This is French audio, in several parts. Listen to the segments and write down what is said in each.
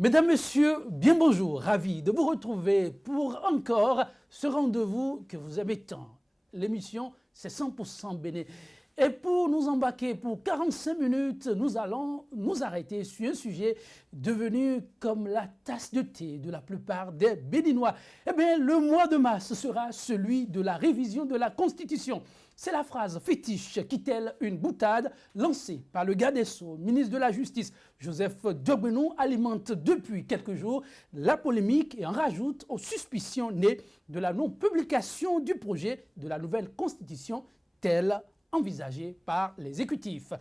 Mesdames, Messieurs, bien bonjour, ravi de vous retrouver pour encore ce rendez-vous que vous aimez tant. L'émission, c'est 100% Bénin. Et pour nous embarquer pour 45 minutes, nous allons nous arrêter sur un sujet devenu comme la tasse de thé de la plupart des Béninois. Eh bien, le mois de mars sera celui de la révision de la Constitution. C'est la phrase fétiche qui, telle une boutade, lancée par le garde des Sceaux, ministre de la Justice, Joseph Diogbenou, alimente depuis quelques jours la polémique et en rajoute aux suspicions nées de la non-publication du projet de la nouvelle Constitution telle envisagé par l'exécutif.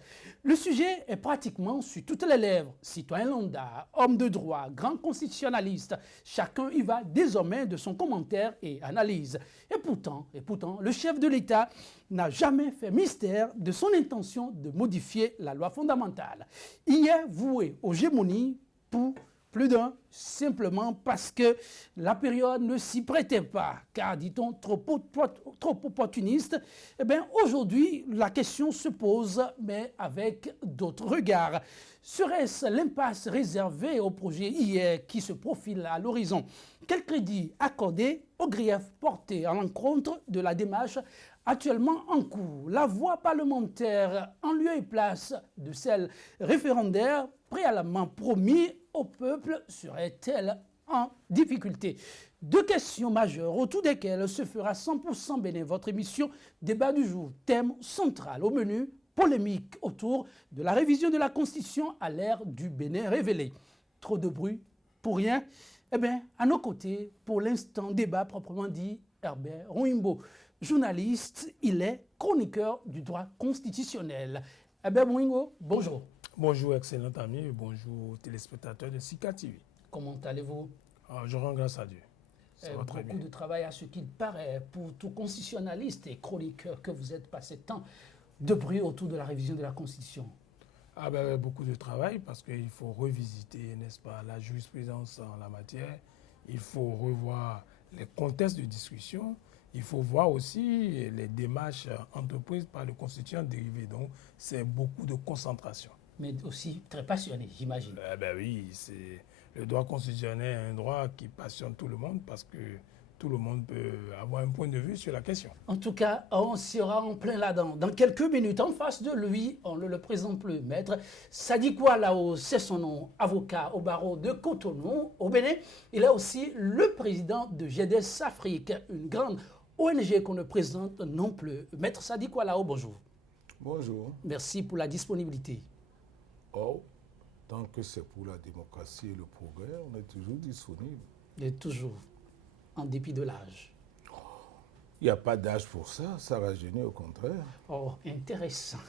Le sujet est pratiquement sur toutes les lèvres. Citoyens lambda, hommes de droit, grands constitutionnalistes, chacun y va désormais de son commentaire et analyse. Et pourtant, le chef de l'État n'a jamais fait mystère de son intention de modifier la loi fondamentale. Il est voué aux gémonies pour plus d'un, simplement parce que la période ne s'y prêtait pas, car, dit-on, trop opportuniste. Eh bien, aujourd'hui, la question se pose, mais avec d'autres regards. Serait-ce l'impasse réservée au projet hier qui se profile à l'horizon? Quel crédit accorder aux griefs portés à l'encontre de la démarche actuellement en cours? La voie parlementaire en lieu et place de celle référendaire préalablement promis au peuple serait-elle en difficulté? Deux questions majeures autour desquelles se fera 100% Bénin, votre émission Débat du jour, thème central au menu, polémique autour de la révision de la Constitution à l'ère du Bénin révélé. Trop de bruit pour rien? Eh bien, à nos côtés, pour l'instant, débat proprement dit, Herbert Rouimbo. Journaliste, il est chroniqueur du droit constitutionnel. Herbert Rouimbo, bonjour. Bonjour, excellent ami, et bonjour téléspectateurs de Sika TV. Comment allez-vous? Je rends grâce à Dieu. Ça va très bien. Beaucoup de travail à ce qu'il paraît pour tout constitutionnaliste et chroniqueur que vous êtes passé tant de bruit autour de la révision de la Constitution. Beaucoup de travail parce qu'il faut revisiter, n'est-ce pas, la jurisprudence en la matière. Il faut revoir les contextes de discussion. Il faut voir aussi les démarches entreprises par le constituant dérivé. Donc, c'est beaucoup de concentration. Mais aussi très passionné, j'imagine. Oui, le droit constitutionnel est un droit qui passionne tout le monde parce que tout le monde peut avoir un point de vue sur la question. En tout cas, on sera en plein là-dedans. Dans quelques minutes, en face de lui, on ne le présente plus, maître Sadikwa Lao, c'est son nom, avocat au barreau de Cotonou, au Bénin. Il est aussi le président de GEDES Afrique, une grande ONG qu'on ne présente non plus. Maître Sadikwa Lao, bonjour. Bonjour. Merci pour la disponibilité. Oh, tant que c'est pour la démocratie et le progrès, on est toujours disponible. Et toujours, en dépit de l'âge. Il n'y a pas d'âge pour ça, ça rajeunit au contraire. Oh, intéressant.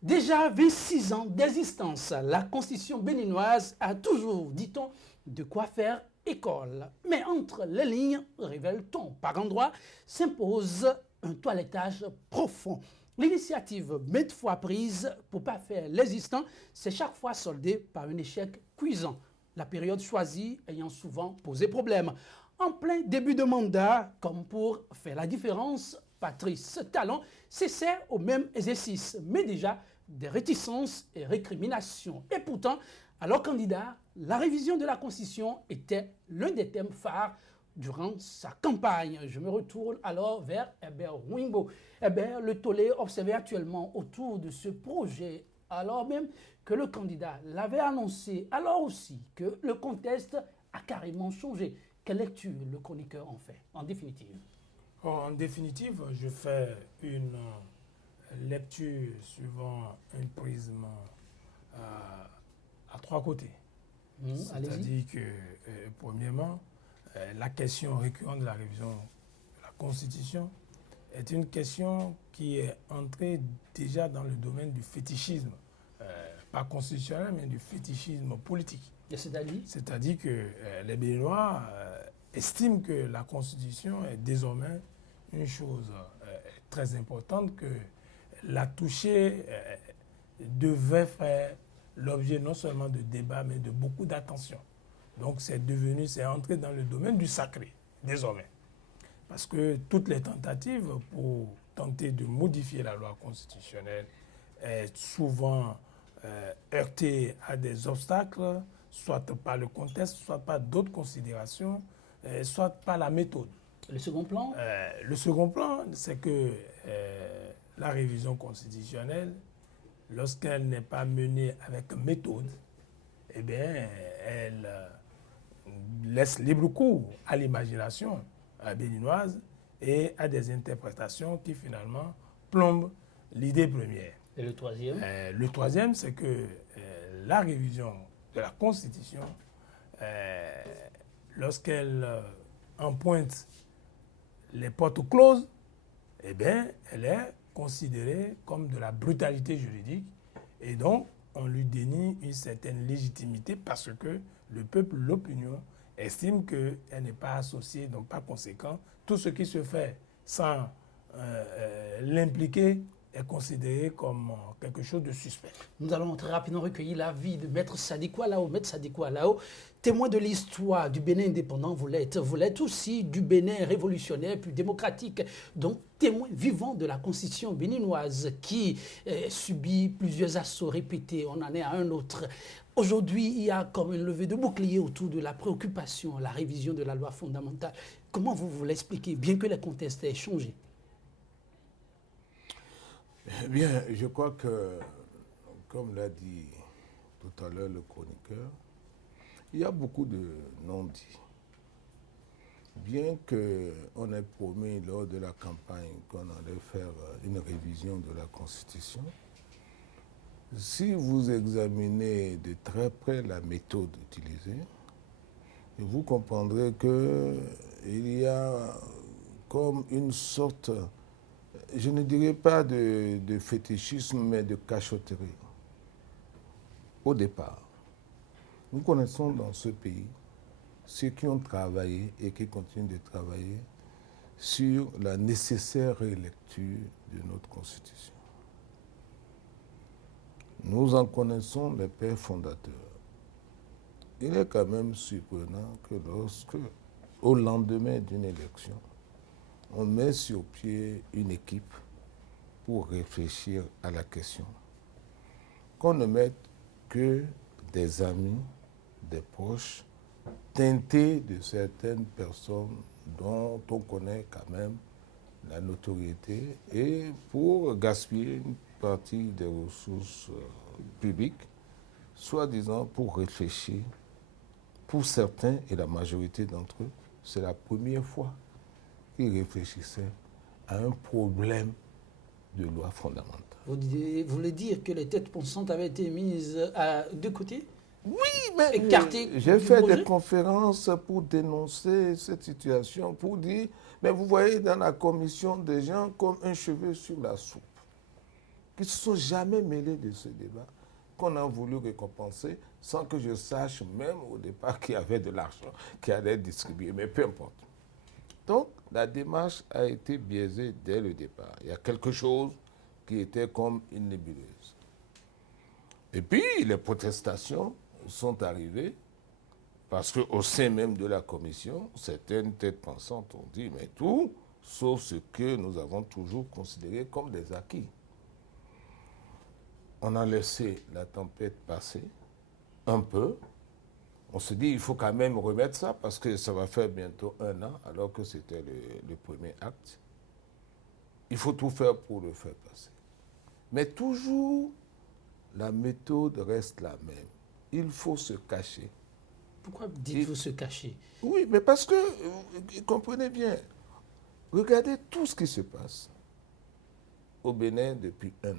Déjà 26 ans d'existence, la Constitution béninoise a toujours, dit-on, de quoi faire école. Mais entre les lignes, révèle-t-on, par endroits, s'impose un toilettage profond. L'initiative maintes fois prise pour parfaire l'existant, c'est chaque fois soldée par un échec cuisant. La période choisie ayant souvent posé problème. En plein début de mandat, comme pour faire la différence, Patrice Talon s'essaie au même exercice, mais déjà des réticences et récriminations. Et pourtant, à leur candidat, la révision de la Constitution était l'un des thèmes phares durant sa campagne. Je me retourne alors vers Herbert Rouimbo. Herbert, le tollé observé actuellement autour de ce projet, alors même que le candidat l'avait annoncé, alors aussi que le contexte a carrément changé. Quelle lecture le chroniqueur en fait, en définitive? En définitive, je fais une lecture suivant un prisme à trois côtés. C'est-à-dire que, premièrement, la question récurrente de la révision de la Constitution est une question qui est entrée déjà dans le domaine du fétichisme, pas constitutionnel, mais du fétichisme politique. C'est-à-dire que les Béninois estiment que la Constitution est désormais une chose très importante, que la toucher devait faire l'objet non seulement de débats, mais de beaucoup d'attention. Donc c'est entré dans le domaine du sacré, désormais. Parce que toutes les tentatives pour tenter de modifier la loi constitutionnelle est souvent heurtées à des obstacles, soit par le contexte, soit par d'autres considérations, soit par la méthode. Le second plan? Le second plan, c'est que la révision constitutionnelle, lorsqu'elle n'est pas menée avec méthode, eh bien, elle laisse libre cours à l'imagination béninoise et à des interprétations qui finalement plombent l'idée première. Et le troisième? Le troisième, c'est que la révision de la Constitution, lorsqu'elle emprunte les portes closes, eh bien, elle est considérée comme de la brutalité juridique et donc on lui dénie une certaine légitimité parce que le peuple, l'opinion, estime qu'elle n'est pas associée, donc pas conséquent. Tout ce qui se fait sans l'impliquer est considéré comme quelque chose de suspect. Nous allons très rapidement recueillir l'avis de Maître Sadiko Alao. Maître Sadiko Alao, témoin de l'histoire du Bénin indépendant, vous l'êtes aussi du Bénin révolutionnaire puis démocratique, donc témoin vivant de la constitution béninoise qui subit plusieurs assauts répétés, on en est à un autre. Aujourd'hui, il y a comme une levée de bouclier autour de la préoccupation, la révision de la loi fondamentale. Comment vous l'expliquez, bien que les contextes aient changé? Eh bien, je crois que, comme l'a dit tout à l'heure le chroniqueur, il y a beaucoup de non-dits. Bien qu'on ait promis lors de la campagne qu'on allait faire une révision de la Constitution, si vous examinez de très près la méthode utilisée, vous comprendrez qu'il y a comme une sorte, je ne dirais pas de fétichisme, mais de cachotterie. Au départ, nous connaissons dans ce pays ceux qui ont travaillé et qui continuent de travailler sur la nécessaire relecture de notre Constitution. Nous en connaissons les pères fondateurs. Il est quand même surprenant que lorsque, au lendemain d'une élection, on met sur pied une équipe pour réfléchir à la question, qu'on ne mette que des amis, des proches, teintés de certaines personnes dont on connaît quand même la notoriété, et pour gaspiller une partie des ressources publiques, soi-disant pour réfléchir. Pour certains, et la majorité d'entre eux, c'est la première fois qu'ils réfléchissaient à un problème de loi fondamentale. Vous voulez dire que les têtes pensantes avaient été mises de côté? Oui, mais écartées. J'ai fait des conférences pour dénoncer cette situation, pour dire, mais vous voyez dans la commission des gens comme un cheveu sur la soupe, qui ne se sont jamais mêlés de ce débat, qu'on a voulu récompenser sans que je sache même au départ qu'il y avait de l'argent qui allait être distribué, mais peu importe. Donc, la démarche a été biaisée dès le départ. Il y a quelque chose qui était comme une nébuleuse. Et puis, les protestations sont arrivées parce qu'au sein même de la commission, certaines têtes pensantes ont dit, mais tout, sauf ce que nous avons toujours considéré comme des acquis. On a laissé la tempête passer un peu. On se dit, il faut quand même remettre ça parce que ça va faire bientôt 1 an, alors que c'était le premier acte. Il faut tout faire pour le faire passer. Mais toujours, la méthode reste la même. Il faut se cacher. Pourquoi dites-vous se cacher? Oui, mais parce que, comprenez bien, regardez tout ce qui se passe au Bénin depuis 1 an.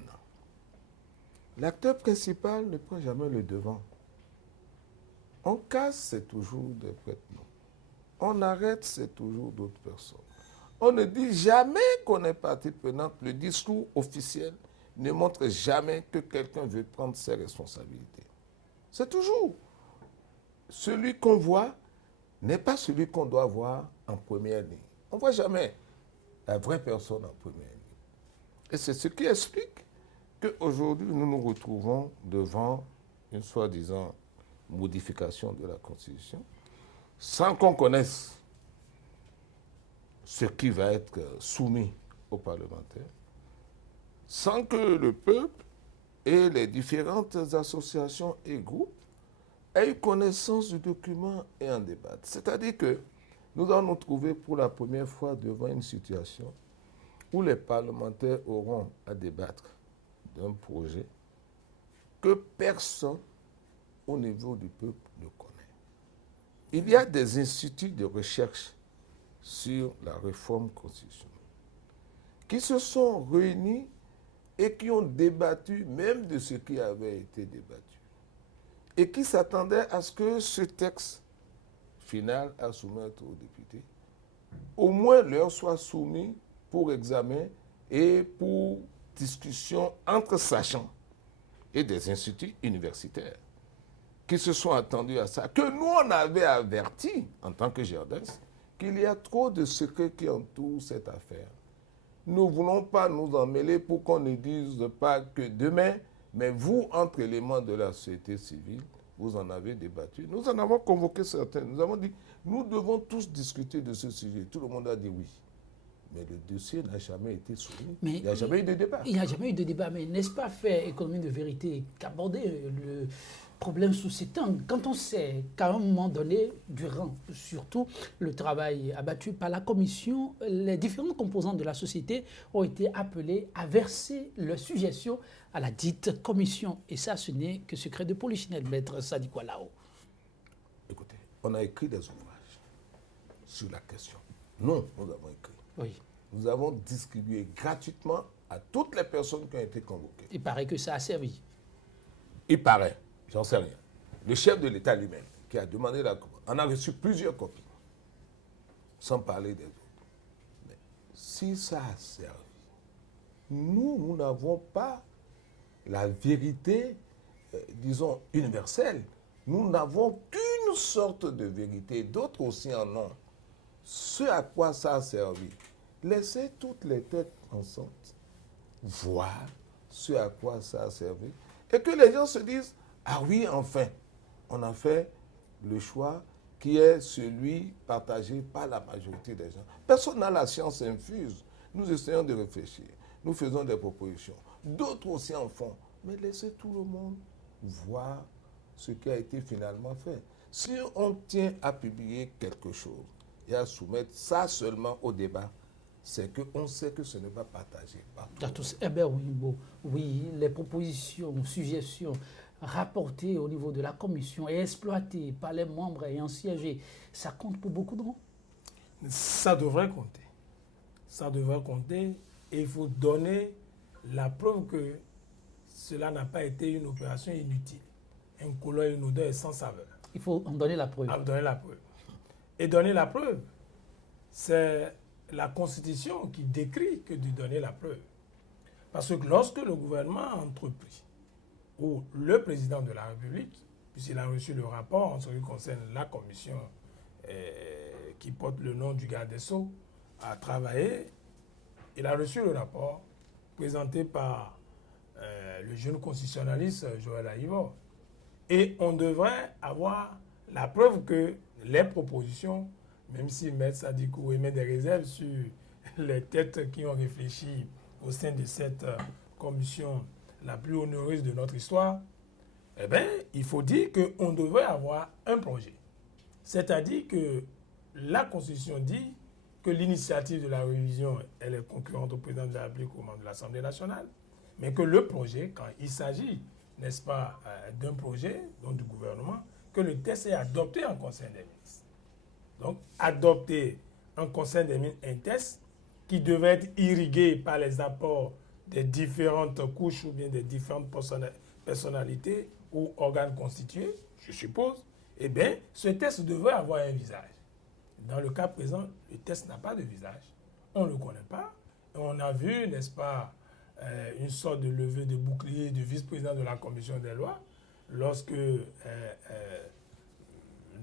L'acteur principal ne prend jamais le devant. On casse, c'est toujours des prête-noms. On arrête, c'est toujours d'autres personnes. On ne dit jamais qu'on est partie prenante. Le discours officiel ne montre jamais que quelqu'un veut prendre ses responsabilités. C'est toujours. Celui qu'on voit n'est pas celui qu'on doit voir en première ligne. On ne voit jamais la vraie personne en première ligne. Et c'est ce qui explique qu'aujourd'hui, nous nous retrouvons devant une soi-disant modification de la Constitution, sans qu'on connaisse ce qui va être soumis aux parlementaires, sans que le peuple et les différentes associations et groupes ait eu connaissance du document et en débattre. C'est-à-dire que nous allons nous trouver pour la première fois devant une situation où les parlementaires auront à débattre d'un projet que personne au niveau du peuple ne connaît. Il y a des instituts de recherche sur la réforme constitutionnelle qui se sont réunis et qui ont débattu même de ce qui avait été débattu et qui s'attendaient à ce que ce texte final à soumettre aux députés au moins leur soit soumis pour examen et pour discussion entre sachants et des instituts universitaires qui se sont attendus à ça, que nous on avait averti en tant que GERDES qu'il y a trop de secrets qui entourent cette affaire. Nous ne voulons pas nous en mêler pour qu'on ne dise pas que demain, mais vous, entre éléments de la société civile, vous en avez débattu. Nous en avons convoqué certains. Nous avons dit, nous devons tous discuter de ce sujet. Tout le monde a dit oui. Mais le dossier n'a jamais été soumis. Il n'y a jamais eu de débat. Il n'y a jamais eu de débat. Mais n'est-ce pas faire économie de vérité qu'aborder le problème sous cet angle? Quand on sait qu'à un moment donné, durant surtout le travail abattu par la commission, les différents composants de la société ont été appelés à verser leurs suggestions à la dite commission. Et ça, ce n'est que secret de polichinelle, maître Sadiko Alao. Écoutez, on a écrit des ouvrages sur la question. Nous avons écrit. Oui. Nous avons distribué gratuitement à toutes les personnes qui ont été convoquées. Il paraît que ça a servi. Il paraît, j'en sais rien. Le chef de l'État lui-même, qui a demandé la copie, en a reçu plusieurs copies, sans parler des autres. Mais si ça a servi, nous n'avons pas la vérité, disons, universelle. Nous n'avons qu'une sorte de vérité. D'autres aussi en ont. Ce à quoi ça a servi, laissez toutes les têtes pensantes voir ce à quoi ça a servi et que les gens se disent, ah oui, enfin, on a fait le choix qui est celui partagé par la majorité des gens. Personne n'a la science infuse. Nous essayons de réfléchir. Nous faisons des propositions. D'autres aussi en font. Mais laissez tout le monde voir ce qui a été finalement fait. Si on tient à publier quelque chose et à soumettre ça seulement au débat, c'est qu'on sait que ce n'est pas partagé par tout le monde. Eh bien oui, bon, oui, les propositions, suggestions rapportées au niveau de la commission et exploitées par les membres ayant siégé, ça compte pour beaucoup de monde. Ça devrait compter. Ça devrait compter et il faut donner la preuve que cela n'a pas été une opération inutile. Un colloque, une odeur sans saveur. Il faut en donner la preuve. Donner la preuve. Et donner la preuve, c'est la Constitution qui décrit que de donner la preuve. Parce que lorsque le gouvernement a entrepris, ou le président de la République, puisqu'il a reçu le rapport en ce qui concerne la commission qui porte le nom du garde des Sceaux, a travaillé, il a reçu le rapport présenté par le jeune constitutionnaliste Joël Aïvo. Et on devrait avoir la preuve que les propositions, même si M. Sadikou émet des réserves sur les têtes qui ont réfléchi au sein de cette commission la plus onéreuse de notre histoire, eh bien, il faut dire qu'on devrait avoir un projet. C'est-à-dire que la Constitution dit que l'initiative de la révision, elle est concurrente au président de la République au moment de l'Assemblée nationale, mais que le projet, quand il s'agit, n'est-ce pas, d'un projet, donc du gouvernement, que le texte est adopté en Conseil des ministres. Donc, adopter en Conseil des ministres un texte qui devait être irrigué par les apports des différentes couches ou bien des différentes personnalités ou organes constitués, je suppose, eh bien, ce texte devrait avoir un visage. Dans le cas présent, le texte n'a pas de visage. On ne le connaît pas. Et on a vu, n'est-ce pas, une sorte de levée de bouclier du vice-président de la commission des lois lorsque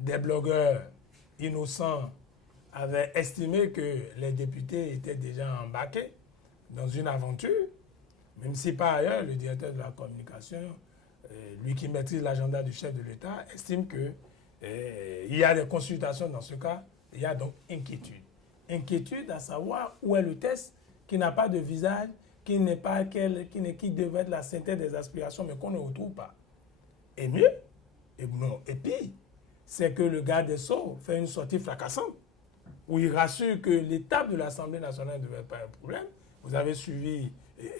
des blogueurs innocents avaient estimé que les députés étaient déjà embarqués dans une aventure, même si par ailleurs le directeur de la communication, lui qui maîtrise l'agenda du chef de l'État, estime qu'il y a des consultations dans ce cas, il y a donc inquiétude. Inquiétude à savoir où est le texte qui n'a pas de visage, qui devait être la synthèse des aspirations, mais qu'on ne retrouve pas. Et mieux, Et puis, c'est que le garde des Sceaux fait une sortie fracassante où il rassure que l'étape de l'Assemblée nationale ne devait pas être un problème. Vous avez suivi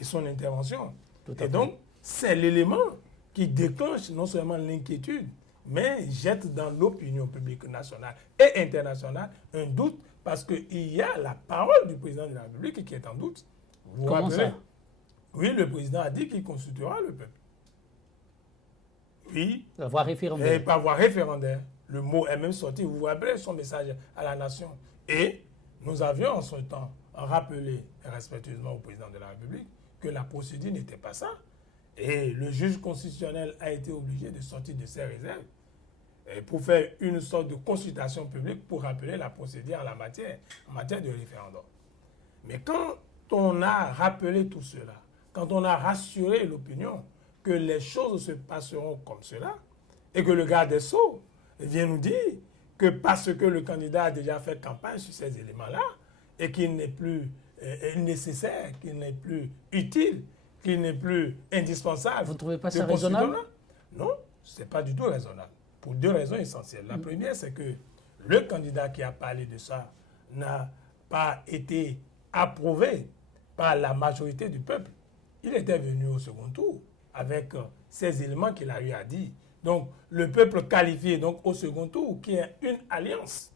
son intervention. Et donc, c'est l'élément qui déclenche non seulement l'inquiétude, mais jette dans l'opinion publique nationale et internationale un doute parce qu'il y a la parole du président de la République qui est en doute. Vous Comment rappelez? ça? Oui, le président a dit qu'il consultera le peuple. Oui. La voie référendaire. Et par voie référendaire. Le mot est même sorti. Vous vous rappelez son message à la nation. Et nous avions en ce temps rappelé respectueusement au président de la République que la procédure n'était pas ça. Et le juge constitutionnel a été obligé de sortir de ses réserves pour faire une sorte de consultation publique pour rappeler la procédure en matière de référendum. Mais quand on a rappelé tout cela, quand on a rassuré l'opinion que les choses se passeront comme cela, et que le garde des Sceaux vient nous dire que parce que le candidat a déjà fait campagne sur ces éléments-là, et qu'il n'est plus nécessaire, qu'il n'est plus utile, qu'il n'est plus indispensable. Vous ne trouvez pas ça raisonnable? Non, ce n'est pas du tout raisonnable. Pour deux raisons essentielles. La première, c'est que le candidat qui a parlé de ça n'a pas été approuvé par la majorité du peuple. Il était venu au second tour avec ces éléments qu'il a eu à dire. Donc, le peuple qualifié donc, au second tour, qui est une alliance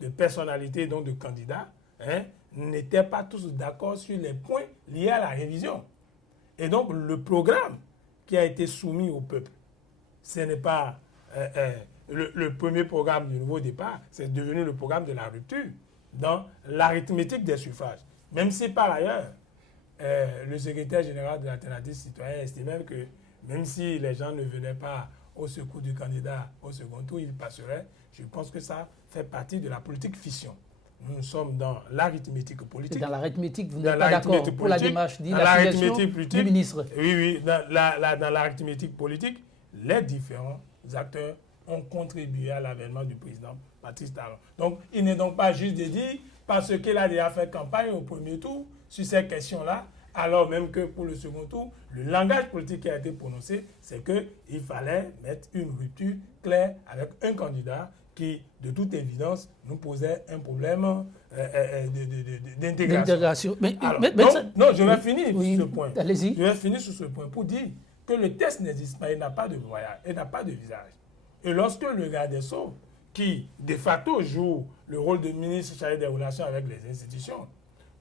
de personnalités, donc de candidats, n'étaient pas tous d'accord sur les points liés à la révision. Et donc, le programme qui a été soumis au peuple, ce n'est pas le premier programme du nouveau départ, c'est devenu le programme de la rupture dans l'arithmétique des suffrages. Même si par ailleurs, le secrétaire général de l'Alternative citoyenne estimait que même si les gens ne venaient pas au secours du candidat au second tour, ils passeraient. Je pense que ça fait partie de la politique fission. Nous sommes dans l'arithmétique politique. Dans l'arithmétique, vous n'êtes pas d'accord pour la démarche dit la du ministre. Oui, dans l'arithmétique politique, les différents acteurs ont contribué à l'avènement du président Patrice Talon. Donc, il n'est donc pas juste de dire, parce qu'il a déjà fait campagne au premier tour sur ces questions-là, alors même que pour le second tour, le langage politique qui a été prononcé, c'est qu'il fallait mettre une rupture claire avec un candidat qui, de toute évidence, nous posait un problème d'intégration. Non, je vais finir sur ce point. Allez-y. Je vais finir sur ce point pour dire que le test n'existe pas, il n'a pas de voyage, il n'a pas de visage. Et lorsque le garde des Sceaux, qui de facto joue le rôle de ministre chargé des relations avec les institutions,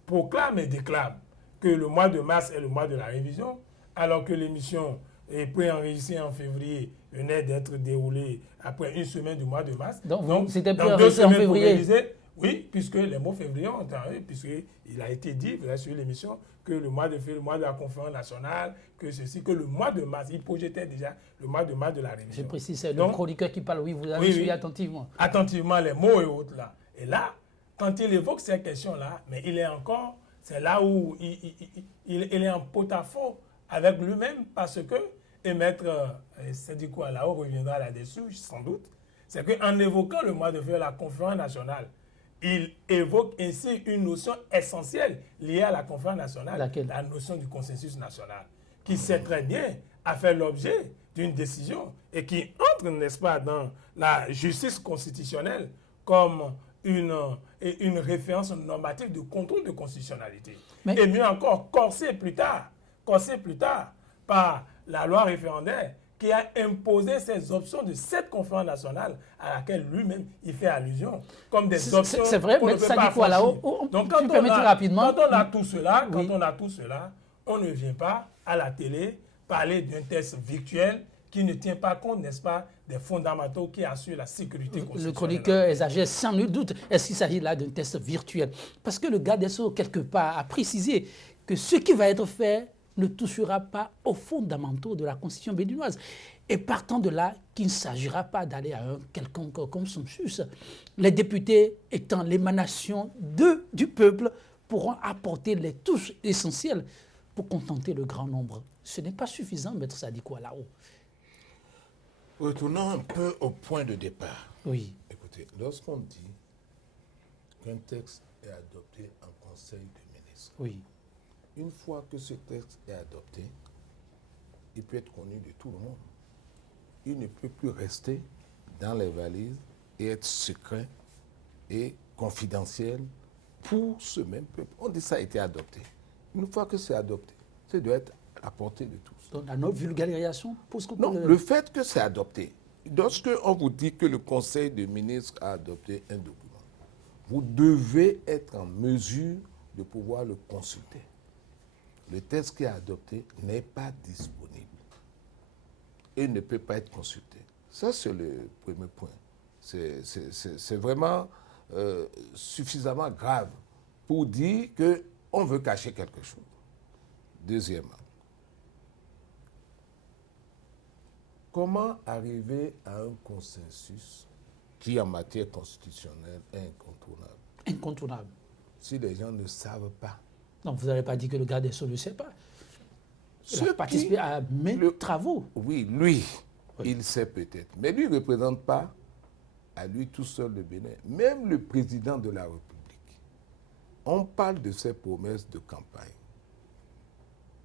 proclame et déclame que le mois de mars est le mois de la révision, alors que l'émission est préenregistrée en février venait d'être déroulée après une semaine du mois de mars. Donc c'était préenregistré en février. Oui, puisque les mots février ont arrivé, puisqu'il a été dit, vous avez suivi l'émission, que le mois de février, le mois de la conférence nationale, que le mois de mars, il projetait déjà le mois de mars de la révision. Je précise, c'est le chroniqueur qui parle, oui, vous avez suivi attentivement. Attentivement les mots et autres là. Et là, quand il évoque ces questions-là, mais il est encore, c'est là où il est en porte-à-faux avec lui-même parce que, et maître Sédhikou Alao reviendra là-dessus, sans doute, c'est qu'en évoquant le mois de février, la conférence nationale, il évoque ainsi une notion essentielle liée à la conférence nationale, laquelle? La notion du consensus national, qui sait très bien a fait l'objet d'une décision et qui entre, n'est-ce pas, dans la justice constitutionnelle comme une référence normative de contrôle de constitutionnalité. Et mieux encore, corsé plus tard par la loi référendaire qui a imposé ces options de cette conférence nationale à laquelle lui-même il fait allusion, comme des options c'est vrai, qu'on ne peut pas franchir. Donc quand on a tout cela, on ne vient pas à la télé parler d'un test virtuel qui ne tient pas compte, n'est-ce pas, des fondamentaux qui assurent la sécurité constitutionnelle. Le chroniqueur exagère sans nul doute. Est-ce qu'il s'agit là d'un test virtuel? Parce que le garde des Sceaux, quelque part, a précisé que ce qui va être fait ne touchera pas aux fondamentaux de la Constitution béninoise. Et partant de là, qu'il ne s'agira pas d'aller à un quelconque consensus. Les députés étant l'émanation du peuple pourront apporter les touches essentielles pour contenter le grand nombre. Ce n'est pas suffisant, maître Sédhikou Alao. Retournons un peu au point de départ. Oui. Écoutez, lorsqu'on dit qu'un texte est adopté en Conseil de ministres, oui. Une fois que ce texte est adopté, il peut être connu de tout le monde. il ne peut plus rester dans les valises et être secret et confidentiel pour ce même peuple. On dit que ça a été adopté. Une fois que c'est adopté, ça doit être à la portée de tous. Donc la non-vulgarisation pour ce que Non, le fait que c'est adopté, lorsque on vous dit que le Conseil des ministres a adopté un document, vous devez être en mesure de pouvoir le consulter. Le texte qui est adopté n'est pas disponible et ne peut pas être consulté. Ça, c'est le premier point. C'est vraiment suffisamment grave pour dire qu'on veut cacher quelque chose. Deuxièmement, comment arriver à un consensus qui, en matière constitutionnelle, est incontournable? Incontournable. Si les gens ne savent pas. Non, vous n'avez pas dit que le garde des Sceaux ne le sait pas. Il a participé qui, à mes travaux. Oui, lui, il sait peut-être. Mais lui ne représente pas à lui tout seul le Bénin. Même le président de la République. On parle de ses promesses de campagne.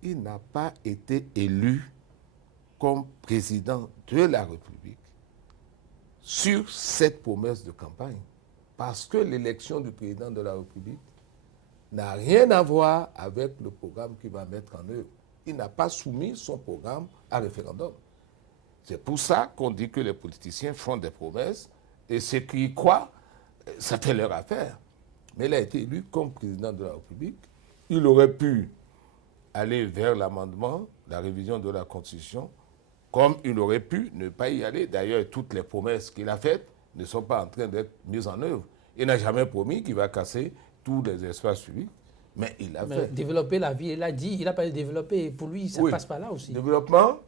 Il n'a pas été élu comme président de la République sur cette promesse de campagne. Parce que l'élection du président de la République n'a rien à voir avec le programme qu'il va mettre en œuvre. Il n'a pas soumis son programme à référendum. C'est pour ça qu'on dit que les politiciens font des promesses et ceux qui y croient, ça fait leur affaire. Mais il a été élu comme président de la République. Il aurait pu aller vers l'amendement, la révision de la Constitution, comme il aurait pu ne pas y aller. D'ailleurs, toutes les promesses qu'il a faites ne sont pas en train d'être mises en œuvre. Il n'a jamais promis qu'il va casser tous les espaces publics, mais il l'a fait. Développer la vie, il a dit, il n'a pas développé. Pour lui, ça passe par là aussi. Développement,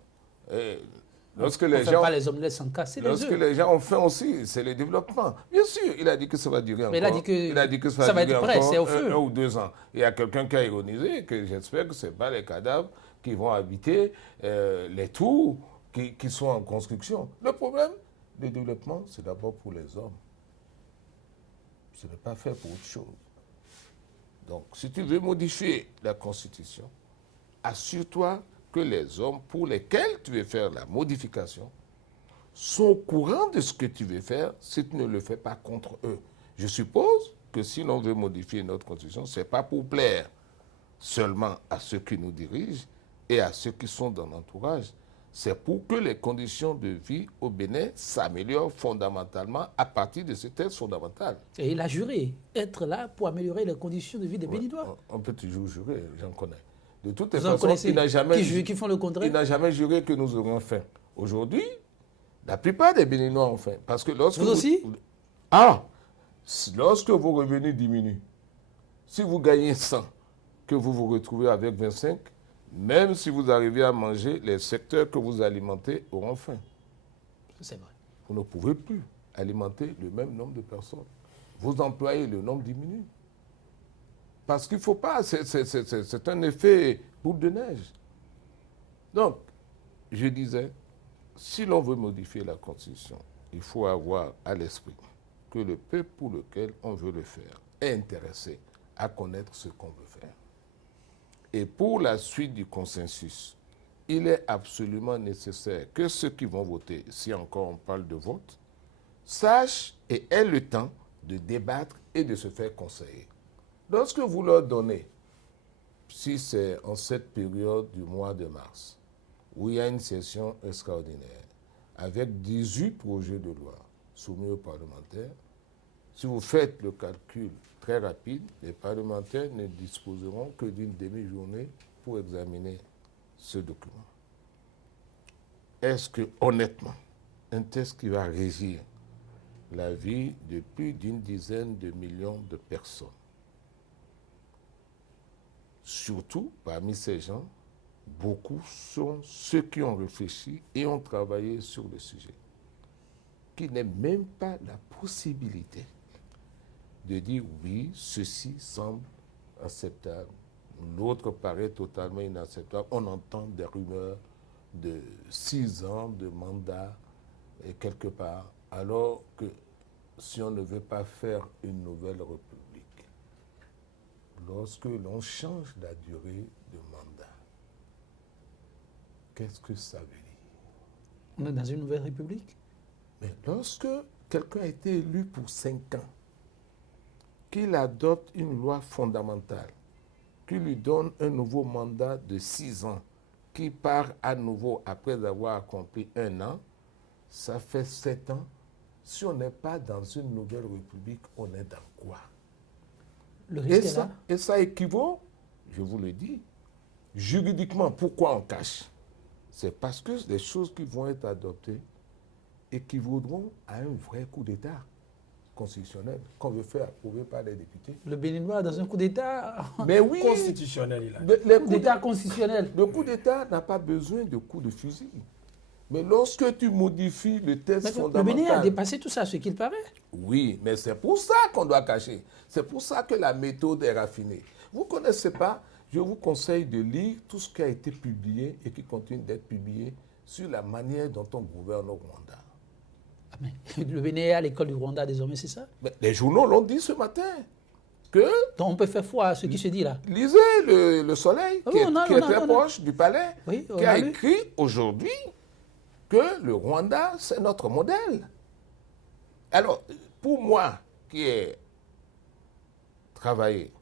lorsque les gens... On ne fait pas les omelettes sans casser les œufs. Lorsque les gens ont faim aussi, c'est le développement. Bien sûr, il a dit que ça va durer encore. Mais il a dit que ça va durer encore un ou 2 ans. Il y a quelqu'un qui a ironisé que j'espère que ce n'est pas les cadavres qui vont habiter les tours qui sont en construction. Le problème du développement, c'est d'abord pour les hommes. Ce n'est pas fait pour autre chose. Donc, si tu veux modifier la Constitution, assure-toi que les hommes pour lesquels tu veux faire la modification sont au courant de ce que tu veux faire si tu ne le fais pas contre eux. Je suppose que si l'on veut modifier notre Constitution, ce n'est pas pour plaire seulement à ceux qui nous dirigent et à ceux qui sont dans l'entourage. C'est pour que les conditions de vie au Bénin s'améliorent fondamentalement à partir de ce texte fondamental. Et il a juré être là pour améliorer les conditions de vie des Béninois. On peut toujours jurer, j'en connais. De toutes les façons, il n'a jamais qui font le contraire. Il n'a jamais juré que nous aurions faim. Aujourd'hui, la plupart des Béninois ont faim. Parce que lorsque vous aussi? Lorsque vos revenus diminuent, si vous gagnez 100, que vous vous retrouvez avec 25, même si vous arrivez à manger, les secteurs que vous alimentez auront faim. C'est vrai. Vous ne pouvez plus alimenter le même nombre de personnes. Vos employés, le nombre diminue. Parce qu'il ne faut pas, c'est un effet boule de neige. Donc, je disais, si l'on veut modifier la Constitution, il faut avoir à l'esprit que le peuple pour lequel on veut le faire est intéressé à connaître ce qu'on veut faire. Et pour la suite du consensus, il est absolument nécessaire que ceux qui vont voter, si encore on parle de vote, sachent et aient le temps de débattre et de se faire conseiller. Lorsque vous leur donnez, si c'est en cette période du mois de mars, où il y a une session extraordinaire, avec 18 projets de loi soumis aux parlementaires, si vous faites le calcul très rapide, les parlementaires ne disposeront que d'une demi-journée pour examiner ce document. Est-ce que, honnêtement, un texte qui va régir la vie de plus d'une dizaine de millions de personnes, surtout parmi ces gens, beaucoup sont ceux qui ont réfléchi et ont travaillé sur le sujet, qui n'aient même pas la possibilité de dire oui, ceci semble acceptable, l'autre paraît totalement inacceptable. On entend des rumeurs de 6 ans de mandat et quelque part, alors que si on ne veut pas faire une nouvelle république, lorsque l'on change la durée de mandat, qu'est-ce que ça veut dire? On est dans une nouvelle république. Mais lorsque quelqu'un a été élu pour 5 ans, qu'il adopte une loi fondamentale, qui lui donne un nouveau mandat de 6 ans, qui part à nouveau après avoir accompli 1 an, ça fait 7 ans. Si on n'est pas dans une nouvelle république, on est dans quoi? Le risque est là. Et ça équivaut, je vous le dis, juridiquement, pourquoi on cache? C'est parce que les choses qui vont être adoptées équivaudront à un vrai coup d'État constitutionnel qu'on veut faire approuver par les députés. Le Béninois, dans un coup d'État Mais oui, constitutionnel, il a dit. le coup d'État constitutionnel. Le coup d'État n'a pas besoin de coup de fusil. Mais lorsque tu modifies le texte Le fondamental... Bénin a dépassé tout ça, ce qu'il paraît. Oui, mais c'est pour ça qu'on doit cacher. C'est pour ça que la méthode est raffinée. Vous ne connaissez pas, je vous conseille de lire tout ce qui a été publié et qui continue d'être publié sur la manière dont on gouverne au Rwanda. Ah, mais le Bénin est à l'école du Rwanda désormais, c'est ça? Mais les journaux l'ont dit ce matin. Que Donc on peut faire foi à ce qui se dit là. lisez le Soleil, qui est très proche du palais, Oui, qui a écrit aujourd'hui que le Rwanda, c'est notre modèle. Alors, pour moi, qui ai travaillé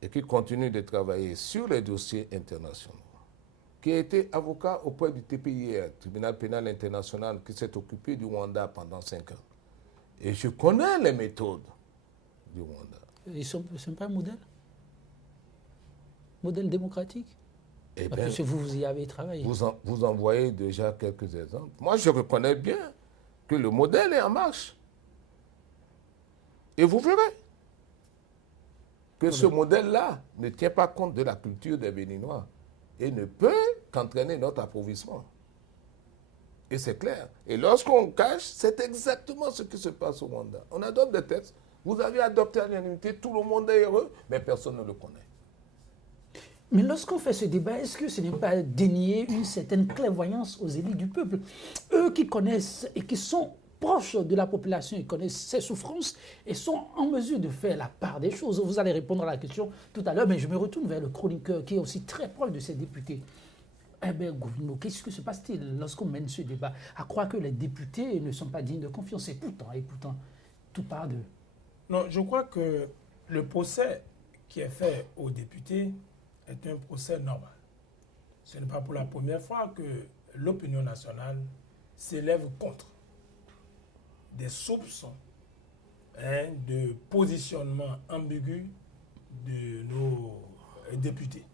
et qui continue de travailler sur les dossiers internationaux, qui a été avocat auprès du TPIR, Tribunal pénal international, qui s'est occupé du Rwanda pendant 5 ans. Et je connais les méthodes du Rwanda. Ils sont pas un modèle? Modèle démocratique? Eh Parce que vous y avez travaillé. vous en voyez déjà quelques exemples. Moi, je reconnais bien que le modèle est en marche. Et vous verrez que ce modèle-là ne tient pas compte de la culture des Béninois et ne peut qu'entraîner notre appauvrissement. Et c'est clair. Et lorsqu'on cache, c'est exactement ce qui se passe au Rwanda. On adopte des textes, vous avez adopté à l'unanimité, tout le monde est heureux, mais personne ne le connaît. Mais lorsqu'on fait ce débat, est-ce que ce n'est pas dénier une certaine clairvoyance aux élites du peuple? Eux qui connaissent et qui sont proches de la population, ils connaissent ses souffrances et sont en mesure de faire la part des choses. Vous allez répondre à la question tout à l'heure, mais je me retourne vers le chroniqueur qui est aussi très proche de ces députés. Herbert Govino, qu'est-ce que se passe-t-il lorsqu'on mène ce débat? À croire que les députés ne sont pas dignes de confiance. Et pourtant, tout part d'eux. Non, je crois que le procès qui est fait aux députés est un procès normal. Ce n'est pas pour la première fois que l'opinion nationale s'élève contre des soupçons de positionnement ambigu de nos députés.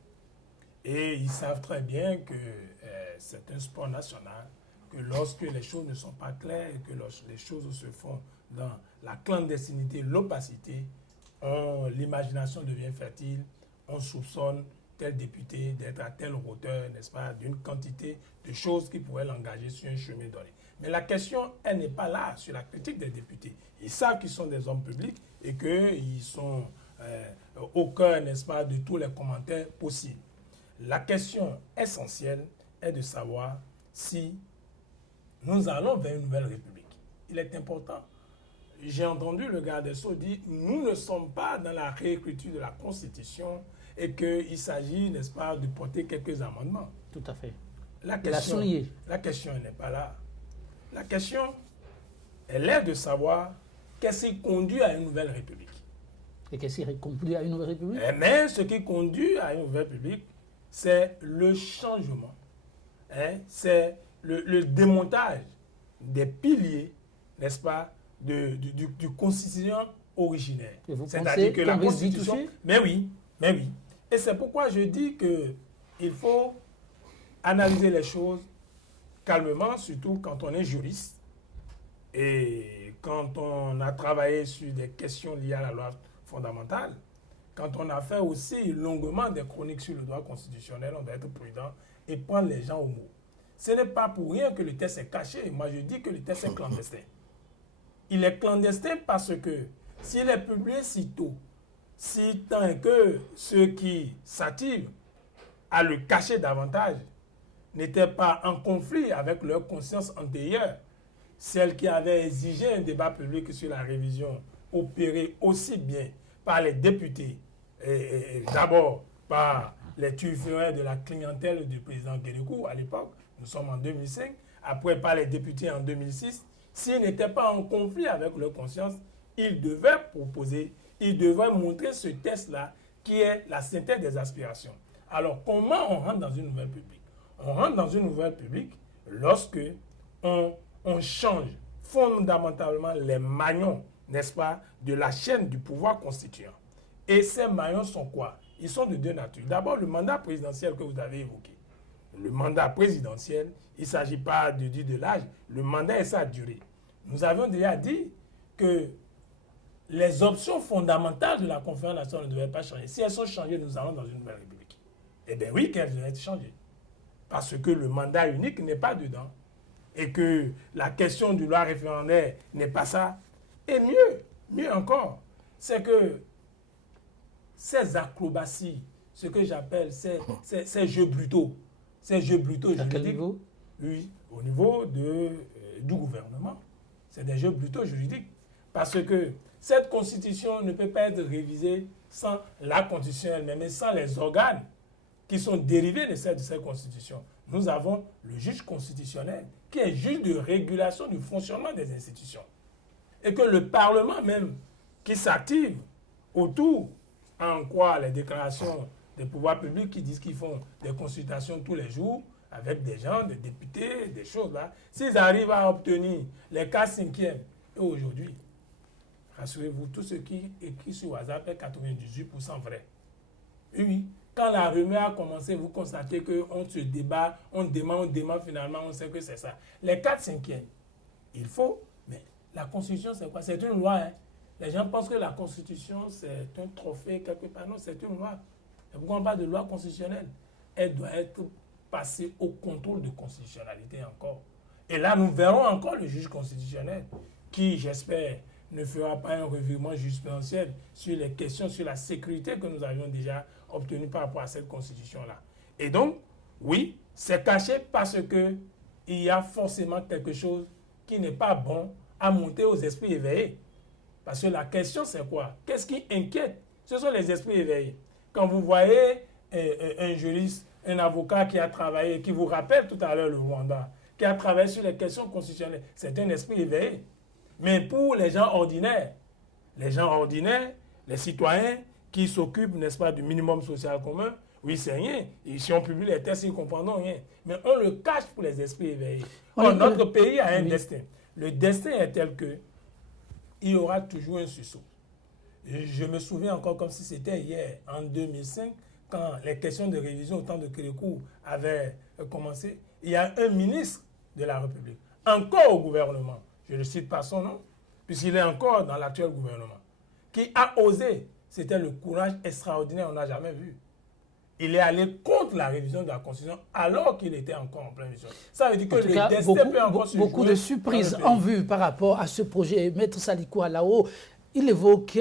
Et ils savent très bien que c'est un sport national, que lorsque les choses ne sont pas claires et que lorsque les choses se font dans la clandestinité, l'opacité, l'imagination devient fertile, on soupçonne tel député d'être à telle hauteur, n'est-ce pas, d'une quantité de choses qui pourraient l'engager sur un chemin donné. Mais la question, elle n'est pas là sur la critique des députés. Ils savent qu'ils sont des hommes publics et qu'ils sont au cœur, n'est-ce pas, de tous les commentaires possibles. La question essentielle est de savoir si nous allons vers une nouvelle république. Il est important. J'ai entendu le garde des Sceaux dire « Nous ne sommes pas dans la réécriture de la Constitution et qu'il s'agit, n'est-ce pas, de porter quelques amendements. » Tout à fait. La question n'est pas là. La question, elle est de savoir qu'est-ce qui conduit à une nouvelle république. Et qu'est-ce qui conduit à une nouvelle république? Mais ce qui conduit à une nouvelle république, c'est le changement. C'est le démontage des piliers, n'est-ce pas, du constitution originel. C'est-à-dire que la Constitution... Mais oui. Et c'est pourquoi je dis qu'il faut analyser les choses calmement, surtout quand on est juriste et quand on a travaillé sur des questions liées à la loi fondamentale. Quand on a fait aussi longuement des chroniques sur le droit constitutionnel, on doit être prudent et prendre les gens au mot. Ce n'est pas pour rien que le texte est caché. Moi, je dis que le texte est clandestin. Il est clandestin parce que s'il est publié si tôt, si tant que ceux qui s'attivent à le cacher davantage n'étaient pas en conflit avec leur conscience antérieure, celle qui avait exigé un débat public sur la révision opérée aussi bien par les députés et d'abord par les turfeurs de la clientèle du président Guédékou à l'époque, nous sommes en 2005, après par les députés en 2006, s'ils n'étaient pas en conflit avec leur conscience, ils devaient proposer, ils devaient montrer ce test-là qui est la synthèse des aspirations. Alors, comment on rentre dans une nouvelle publique? On rentre dans une nouvelle publique lorsque on change fondamentalement les maillons, n'est-ce pas, de la chaîne du pouvoir constituant. Et ces maillons sont quoi? Ils sont de deux natures. D'abord, le mandat présidentiel que vous avez évoqué. Le mandat présidentiel, il ne s'agit pas de dire de l'âge, le mandat est sa durée. Nous avions déjà dit que les options fondamentales de la conférence nationale ne devaient pas changer. Si elles sont changées, nous allons dans une nouvelle république. Eh bien oui, qu'elles devaient être changées. Parce que le mandat unique n'est pas dedans. Et que la question du loi référendaire n'est pas ça. Et mieux encore, c'est que ces acrobaties, ce que j'appelle ces jeux brutaux, juridiques, à quel niveau? Oui, au niveau du gouvernement. C'est des jeux brutaux juridiques. Parce que cette constitution ne peut pas être révisée sans la constitution elle-même, mais sans les organes qui sont dérivés de cette constitution. Nous avons le juge constitutionnel, qui est juge de régulation du fonctionnement des institutions. Et que le Parlement même, qui s'active autour, en quoi les déclarations des pouvoirs publics qui disent qu'ils font des consultations tous les jours, avec des gens, des députés, des choses là, s'ils arrivent à obtenir les 4/5e, et aujourd'hui, rassurez-vous, tout ce qui est écrit sur WhatsApp est 98% vrai. Oui, quand la rumeur a commencé, vous constatez qu'on se débat, on demande, finalement, on sait que c'est ça. Les 4/5e, il faut, mais la Constitution, c'est quoi? C'est une loi. Hein. Les gens pensent que la Constitution, c'est un trophée quelque part. Non, c'est une loi. Et pourquoi on parle de loi constitutionnelle? Elle doit être passée au contrôle de constitutionnalité encore. Et là, nous verrons encore le juge constitutionnel qui, j'espère, ne fera pas un revirement jurisprudentiel sur les questions sur la sécurité que nous avions déjà obtenues par rapport à cette constitution-là. Et donc, oui, c'est caché parce qu'il y a forcément quelque chose qui n'est pas bon à monter aux esprits éveillés. Parce que la question, c'est quoi? Qu'est-ce qui inquiète? Ce sont les esprits éveillés. Quand vous voyez un juriste, un avocat qui a travaillé, qui vous rappelle tout à l'heure le Rwanda, qui a travaillé sur les questions constitutionnelles, c'est un esprit éveillé. Mais pour les gens ordinaires, les citoyens qui s'occupent, n'est-ce pas, du minimum social commun, oui, c'est rien. Et si on publie les tests, ils ne comprendront rien. Mais on le cache pour les esprits éveillés. Or, notre pays a un destin. Le destin est tel que il y aura toujours un sursaut. Je me souviens encore comme si c'était hier, en 2005, quand les questions de révision au temps de Kérékou avaient commencé. Il y a un ministre de la République, encore au gouvernement, je ne cite pas son nom, puisqu'il est encore dans l'actuel gouvernement, qui a osé, c'était le courage extraordinaire, on n'a jamais vu. Il est allé contre la révision de la Constitution alors qu'il était encore en pleine mission. Ça veut dire que le destin peut encore se jouer. Beaucoup de surprises en vue par rapport à ce projet. Maître Salikou Alao, il évoque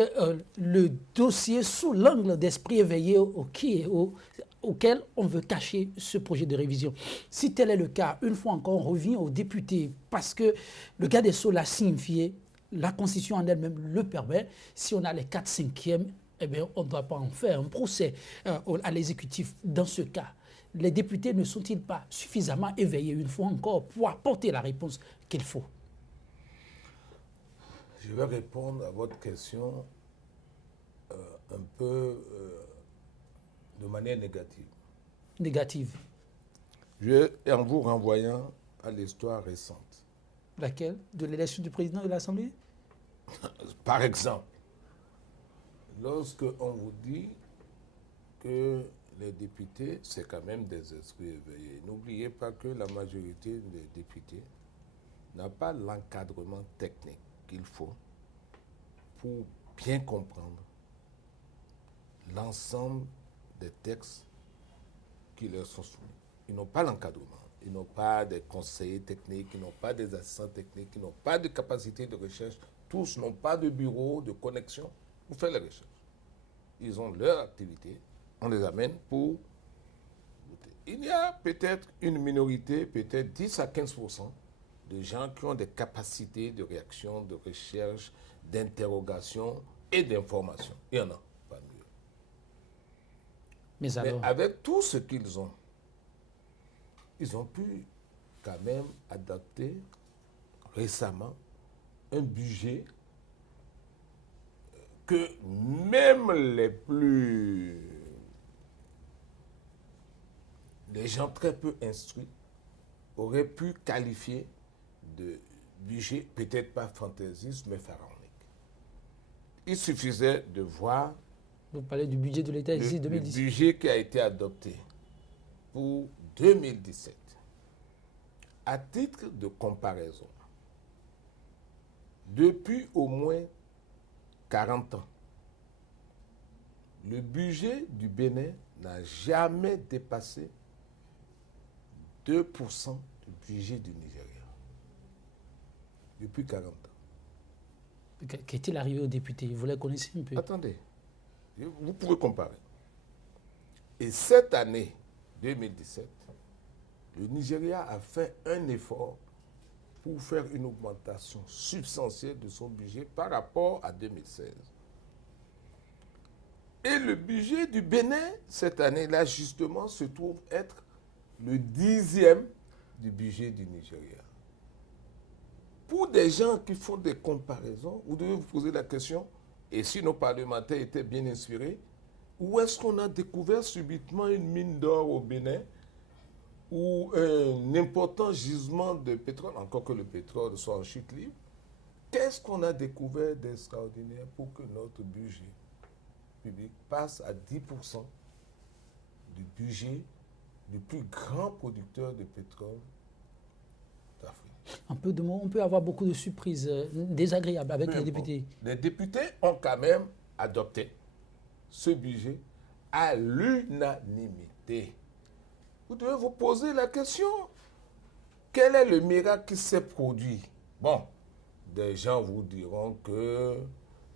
le dossier sous l'angle d'esprit éveillé auquel on veut cacher ce projet de révision. Si tel est le cas, une fois encore, on revient aux députés parce que le garde des Sceaux l'a signifié, la Constitution en elle-même le permet. Si on a les 4/5e, eh bien, on ne doit pas en faire un procès à l'exécutif. Dans ce cas, les députés ne sont-ils pas suffisamment éveillés, une fois encore, pour apporter la réponse qu'il faut? Je vais répondre à votre question un peu de manière négative. Négative. En vous renvoyant à l'histoire récente. Laquelle? De l'élection du président de l'Assemblée? Par exemple, lorsque on vous dit que les députés, c'est quand même des esprits éveillés, n'oubliez pas que la majorité des députés n'a pas l'encadrement technique qu'il faut pour bien comprendre l'ensemble des textes qui leur sont soumis. Ils n'ont pas l'encadrement, ils n'ont pas des conseillers techniques, ils n'ont pas des assistants techniques, ils n'ont pas de capacité de recherche, tous n'ont pas de bureau, de connexion pour faire les recherches. Ils ont leur activité, on les amène pour voter. Il y a peut-être une minorité, peut-être 10 à 15% de gens qui ont des capacités de réaction, de recherche, d'interrogation et d'information. Il y en a, pas mieux. Mais avec tout ce qu'ils ont pu quand même adopté récemment un budget que même les gens très peu instruits auraient pu qualifier de budget, peut-être pas fantaisiste, mais pharaonique. Il suffisait de voir Vous parlez du budget de l'État ici, 2017. le budget qui a été adopté pour 2017. À titre de comparaison, depuis au moins 40 ans, le budget du Bénin n'a jamais dépassé 2% du budget du Nigeria. Depuis 40 ans. Qu'est-il arrivé aux députés? Vous les connaissez un peu? Attendez, vous pouvez comparer. Et cette année 2017, le Nigeria a fait un effort pour faire une augmentation substantielle de son budget par rapport à 2016. Et le budget du Bénin, cette année-là, justement, se trouve être le 10e du budget du Nigeria. Pour des gens qui font des comparaisons, vous devez vous poser la question, et si nos parlementaires étaient bien inspirés, où est-ce qu'on a découvert subitement une mine d'or au Bénin ou un important gisement de pétrole, encore que le pétrole soit en chute libre? Qu'est-ce qu'on a découvert d'extraordinaire pour que notre budget public passe à 10% du budget du plus grand producteur de pétrole d'Afrique? On peut avoir beaucoup de surprises désagréables avec les députés. Les députés ont quand même adopté ce budget à l'unanimité. Vous devez vous poser la question, quel est le miracle qui s'est produit? Bon, des gens vous diront que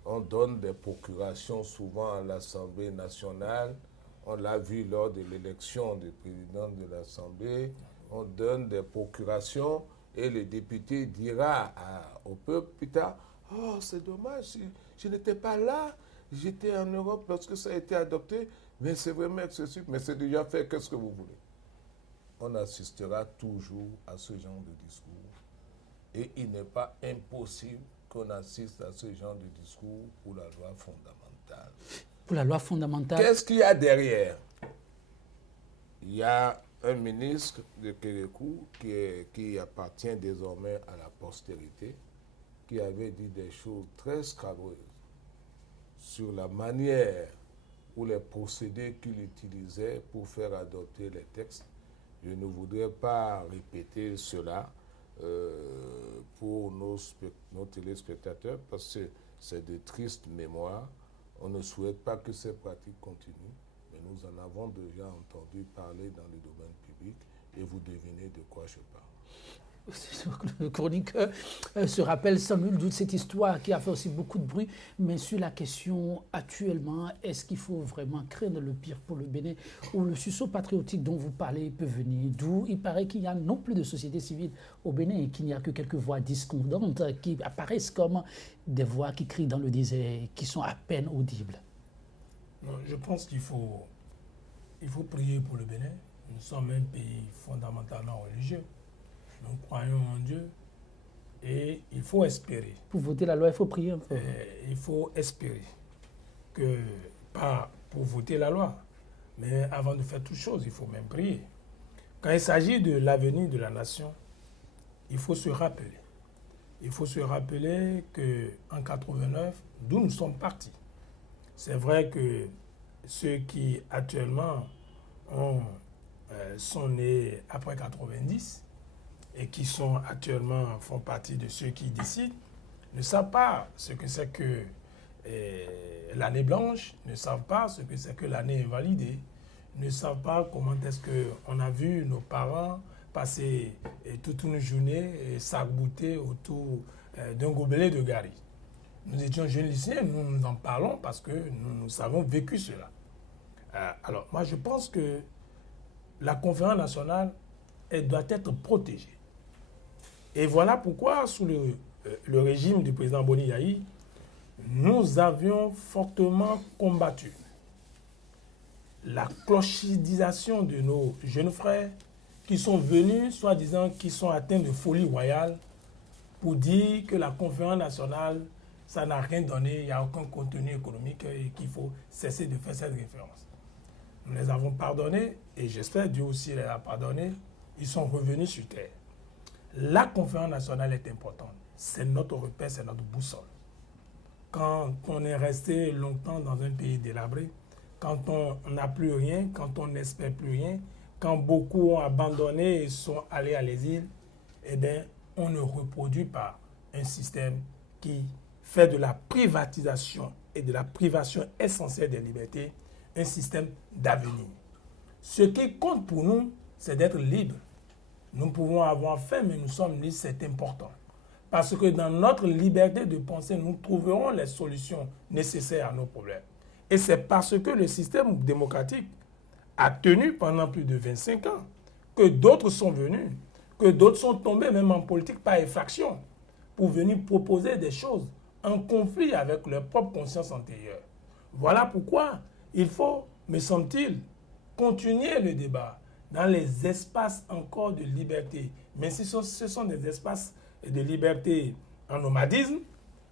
on donne des procurations souvent à l'Assemblée nationale. On l'a vu lors de l'élection du président de l'Assemblée. On donne des procurations et le député dira au peuple plus tard, « Oh, c'est dommage, je n'étais pas là, j'étais en Europe lorsque ça a été adopté, mais c'est vraiment excessif, mais c'est déjà fait, qu'est-ce que vous voulez ?» On assistera toujours à ce genre de discours. Et il n'est pas impossible qu'on assiste à ce genre de discours pour la loi fondamentale. Pour la loi fondamentale. Qu'est-ce qu'il y a derrière? Il y a un ministre de Kérékou qui appartient désormais à la postérité, qui avait dit des choses très scabreuses sur la manière ou les procédés qu'il utilisait pour faire adopter les textes. Je ne voudrais pas répéter cela pour nos téléspectateurs parce que c'est de tristes mémoires. On ne souhaite pas que ces pratiques continuent, mais nous en avons déjà entendu parler dans le domaine public et vous devinez de quoi je parle. Le chroniqueur se rappelle sans nul doute cette histoire qui a fait aussi beaucoup de bruit, mais sur la question actuellement, est-ce qu'il faut vraiment craindre le pire pour le Bénin ou le sursaut patriotique dont vous parlez peut venir? D'où il paraît qu'il n'y a non plus de société civile au Bénin et qu'il n'y a que quelques voix discordantes qui apparaissent comme des voix qui crient dans le désert, qui sont à peine audibles. Non, je pense qu'il faut prier pour le Bénin. Nous sommes un pays fondamentalement religieux. Nous croyons en Dieu et il faut espérer. Pour voter la loi, il faut prier un peu. Il faut espérer que, pas pour voter la loi, mais avant de faire toute chose, il faut même prier. Quand il s'agit de l'avenir de la nation, il faut se rappeler. Il faut se rappeler qu'en 89, d'où nous sommes partis, c'est vrai que ceux qui actuellement sont nés après 90, et qui font partie de ceux qui décident, ne savent pas ce que c'est que l'année blanche, ne savent pas ce que c'est que l'année invalidée, ne savent pas comment est-ce qu'on a vu nos parents passer toute une journée s'arc-bouter autour d'un gobelet de gari. Nous étions jeunes lycéens, nous en parlons parce que nous avons vécu cela. Alors, moi, je pense que la conférence nationale, elle doit être protégée. Et voilà pourquoi, sous le régime du président Boni Yahi, nous avions fortement combattu la clochardisation de nos jeunes frères qui sont venus, soi-disant, qui sont atteints de folie royale, pour dire que la conférence nationale, ça n'a rien donné, il n'y a aucun contenu économique et qu'il faut cesser de faire cette référence. Nous les avons pardonnés et j'espère Dieu aussi les a pardonnés. Ils sont revenus sur terre. La conférence nationale est importante. C'est notre repère, c'est notre boussole. Quand on est resté longtemps dans un pays délabré, quand on n'a plus rien, quand on n'espère plus rien, quand beaucoup ont abandonné et sont allés à l'exil, eh bien, on ne reproduit pas un système qui fait de la privatisation et de la privation essentielle des libertés un système d'avenir. Ce qui compte pour nous, c'est d'être libres. Nous pouvons avoir faim, mais nous sommes libres, c'est important. Parce que dans notre liberté de penser, nous trouverons les solutions nécessaires à nos problèmes. Et c'est parce que le système démocratique a tenu pendant plus de 25 ans que d'autres sont venus, que d'autres sont tombés même en politique par effraction pour venir proposer des choses en conflit avec leur propre conscience antérieure. Voilà pourquoi il faut, me semble-t-il, continuer le débat dans les espaces encore de liberté. Mais si ce sont des espaces de liberté en nomadisme,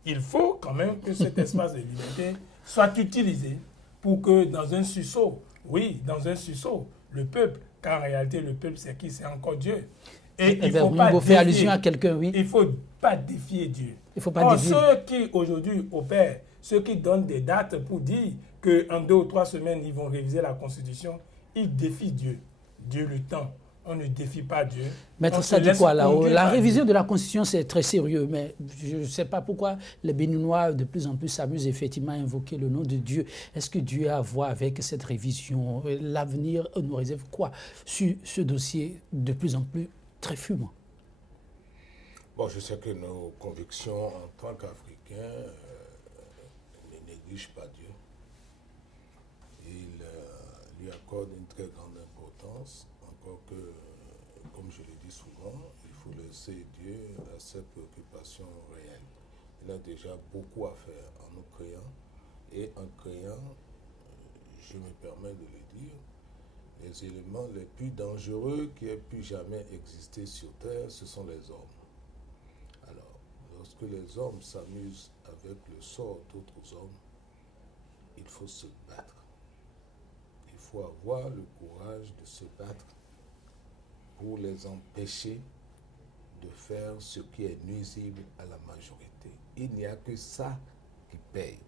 il faut quand même que cet espace de liberté soit utilisé pour que dans un sursaut, oui, dans un sursaut, le peuple, car en réalité le peuple c'est qui? C'est encore Dieu. Et il ne faut pas faire allusion à quelqu'un, oui. Il ne faut pas défier Dieu. Il faut pas défier. Ceux qui aujourd'hui opèrent, ceux qui donnent des dates pour dire qu'en 2 ou 3 semaines, ils vont réviser la Constitution, ils défient Dieu. Dieu le temps. On ne défie pas Dieu. Maître Sadiko Alao, la révision de la Constitution, c'est très sérieux, mais je ne sais pas pourquoi les Béninois de plus en plus s'amusent effectivement à invoquer le nom de Dieu. Est-ce que Dieu a à voir avec cette révision? L'avenir nous réserve quoi sur ce dossier de plus en plus très fumant? Bon, je sais que nos convictions en tant qu'Africains ne négligent pas Dieu. Ils lui accordent une très grande importance, encore que, comme je le dis souvent, il faut laisser Dieu à ses préoccupations réelles. Il a déjà beaucoup à faire en nous créant, et en créant, je me permets de le dire, les éléments les plus dangereux qui aient pu jamais exister sur Terre, ce sont les hommes. Alors, lorsque les hommes s'amusent avec le sort d'autres hommes, il faut se battre. Il faut avoir le courage de se battre pour les empêcher de faire ce qui est nuisible à la majorité. Il n'y a que ça qui paye.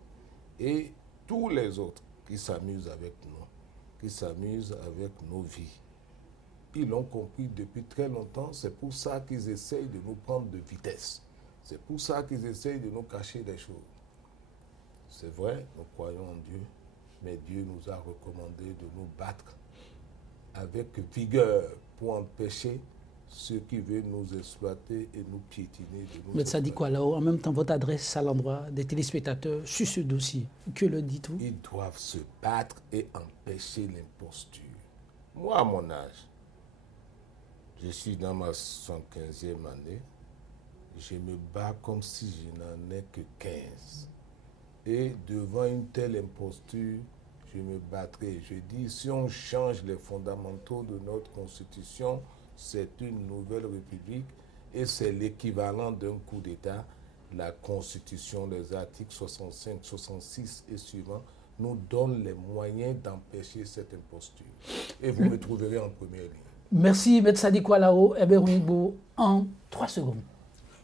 Et tous les autres qui s'amusent avec nous, qui s'amusent avec nos vies, ils l'ont compris depuis très longtemps. C'est pour ça qu'ils essayent de nous prendre de vitesse. C'est pour ça qu'ils essayent de nous cacher des choses. C'est vrai, nous croyons en Dieu, mais Dieu nous a recommandé de nous battre avec vigueur pour empêcher ceux qui veulent nous exploiter et nous piétiner. Maître Sadiko Alao, en même temps, votre adresse à l'endroit des téléspectateurs sur ce dossier, que le dites-vous? Ils doivent se battre et empêcher l'imposture. Moi, à mon âge, je suis dans ma 75e année, je me bats comme si je n'en ai que 15. Et devant une telle imposture, je me battrai. Je dis, si on change les fondamentaux de notre Constitution, c'est une nouvelle république et c'est l'équivalent d'un coup d'État. La Constitution, les articles 65, 66 et suivants, nous donnent les moyens d'empêcher cette imposture. Et vous me trouverez en première ligne. Merci, Maître Sadiko Alao. Herbert Rungbo, en 3 secondes.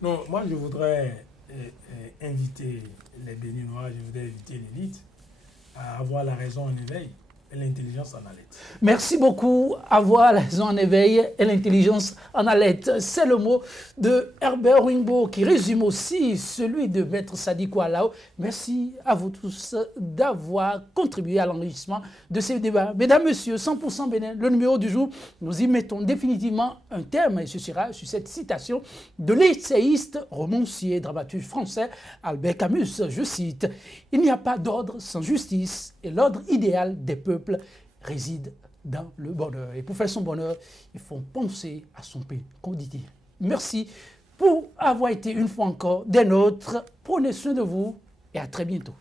Non, moi je voudrais inviter les Béninois, je voudrais inviter l'élite à avoir la raison en éveil et l'intelligence en alerte. Merci beaucoup. Avoir la raison en éveil et l'intelligence en alerte. C'est le mot de Herbert Rungbo qui résume aussi celui de Maître Sadiko Alao. Merci à vous tous d'avoir contribué à l'enrichissement de ce débat. Mesdames, Messieurs, 100% Bénin, le numéro du jour, nous y mettons définitivement un terme et ce sera sur cette citation de l'essayiste, romancier, dramaturge français Albert Camus. Je cite, « Il n'y a pas d'ordre sans justice et l'ordre idéal des peuples réside dans le bonheur. Et pour faire son bonheur, il faut penser à son pays quotidien. » Merci pour avoir été une fois encore des nôtres. Prenez soin de vous et à très bientôt.